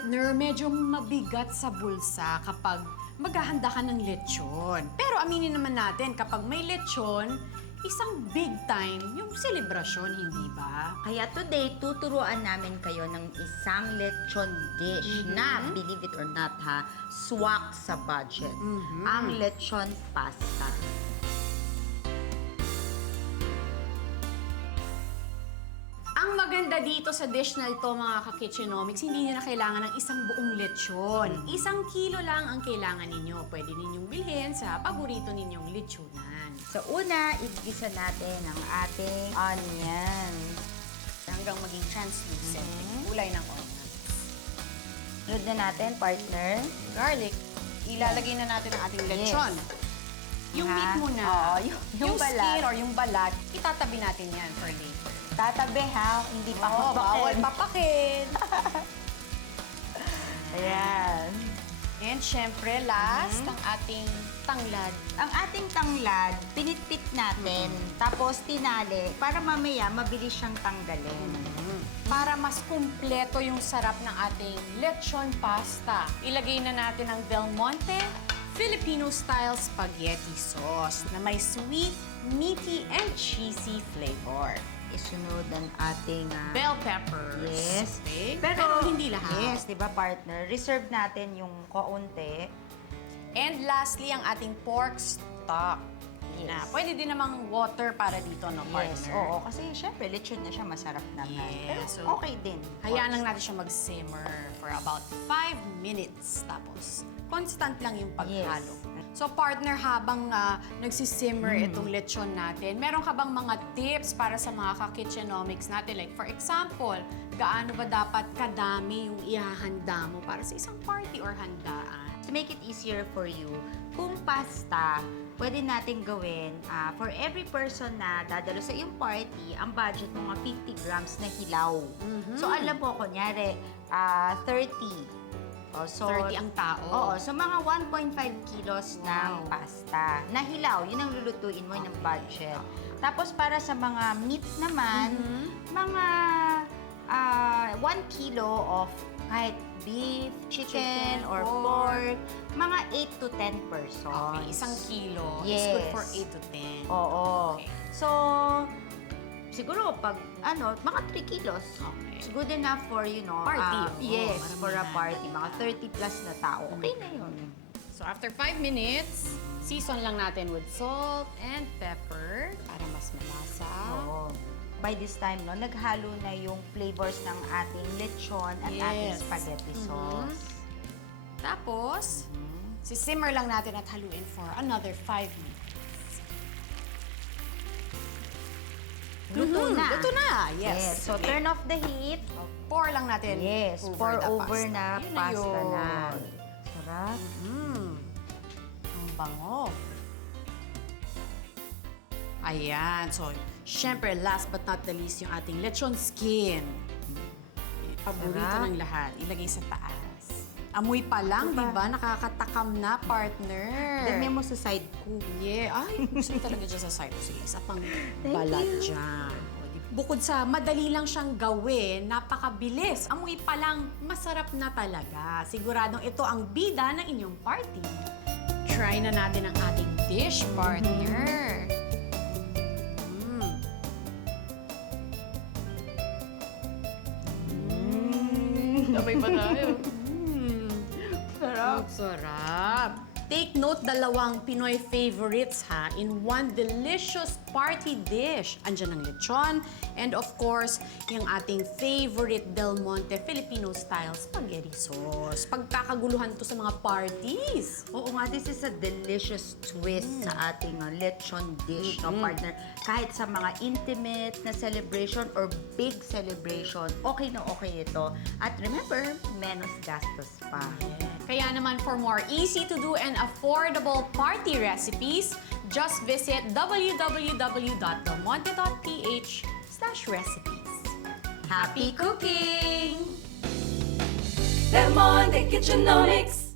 partner, medyo mabigat sa bulsa kapag maghahanda ka ng lechon. Pero aminin naman natin, kapag may lechon, isang big time yung selebrasyon, hindi ba? Kaya today, tuturuan namin kayo ng isang lechon dish na, believe it or not ha, swak sa budget. Ang lechon pasta. Ang maganda dito sa dish na ito, mga ka-kitchenomics, hindi nyo na kailangan ng isang buong lechon. 1 kilo lang ang kailangan ninyo. Pwede ninyong bilhin sa paborito ninyong lechonan. So una, igisa natin ang ating onion. Hanggang maging translucent yung kulay ng onions. Sunod na natin, partner. Garlic. Ilalagay na natin ang ating lechon. Yung Ha? meat muna. Oo, yung skin balat. or yung balat, itatabi natin yan for later. Tatabi ha, hindi pa Oo, bawal papakin. papakin. Ayan. And syempre, last, ang ating tanglad. Ang ating tanglad, pinitpit natin, tapos tinali, para mamaya mabilis siyang tanggalin. Para mas kumpleto yung sarap ng ating lechon pasta, ilagay na natin ang Del Monte Filipino-style spaghetti sauce na may sweet, meaty, and cheesy flavor. Isunod ang ating Bell peppers. yes. Okay? Pero hindi lahat. Yes, di ba partner? Reserve natin yung kaunti. And lastly, ang ating pork stock. Yes. Na, pwede din namang water para dito, no, partner? Yes, oo. Kasi syempre, lechon na siya, masarap naman. Pero Yes, so, okay din. Hayaan lang natin siya mag-simmer for about 5 minutes. Tapos, constant lang yung paghalo. Yes. So, partner, habang nagsisimmer itong lechon natin, meron ka bang mga tips para sa mga ka-kitchenomics natin? Like, for example, gaano ba dapat kadami yung ihahanda mo para sa isang party or handaan? To make it easier for you, kung pasta, pwede natin gawin, for every person na dadalo sa iyong party, ang budget mo mga 50 grams na hilaw. So, alam mo, kunyari, 30. Oh, so, 30 ang tao. Oo, so mga 1.5 kilos ng Wow. pasta na hilaw, yun ang lulutuin mo ng budget. Tapos para sa mga meat naman, mga 1 kilo of kahit beef, chicken, or pork, mga 8 to 10 person. Okay, 1 kilo is good for 8 to 10. Oo. Okay. So, siguro pag mga 3 kilos. Okay. It's good enough for, Party, oo, yes, for a maramihan. party. Mga 30 plus na tao. Okay na yun. So after 5 minutes, season lang natin with salt and pepper para mas malasa. Oo. By this time, naghalo na yung flavors ng ating lechon at ating Yes. spaghetti sauce. Tapos, sisimmer lang natin at haluin for another 5 minutes. Luto na. Luto na, yes. So, turn off the heat. Pour lang natin Yes, over pour the over pasta. na Yun pasta yun. na. Sarap. Ang bango. Ayan. So, syempre, last but not the least, yung ating lechon skin. Paborito Sarap. ng lahat. Ilagay sa taas. Amoy pa lang, di ba? Nakakatakam na, partner. Dami mo sa side ko. Yeah. Ay, gusto talaga dyan sa side. Sige, isa pang Thank balat you. dyan. O, bukod sa madali lang siyang gawin, napakabilis. Amoy pa lang, masarap na talaga. Siguradong ito ang bida ng inyong party. Try na natin ang ating dish, partner. Sabay pa tayo. Sarap. Sarap. Take note, 2 Pinoy favorites ha, in one delicious party dish. Andiyan ang lechon, and of course, yung ating favorite Del Monte Filipino-style spaghetti sauce. Pagkakaguluhan to sa mga parties. Oo nga, this is a delicious twist sa ating lechon dish, no, partner. Kahit sa mga intimate na celebration or big celebration, okay na okay ito. At remember, menos gastos pa. Kaya naman, for more easy-to-do and affordable party recipes, just visit www.delmonte.ph/recipes. Happy cooking! Del Monte Kitchenomics.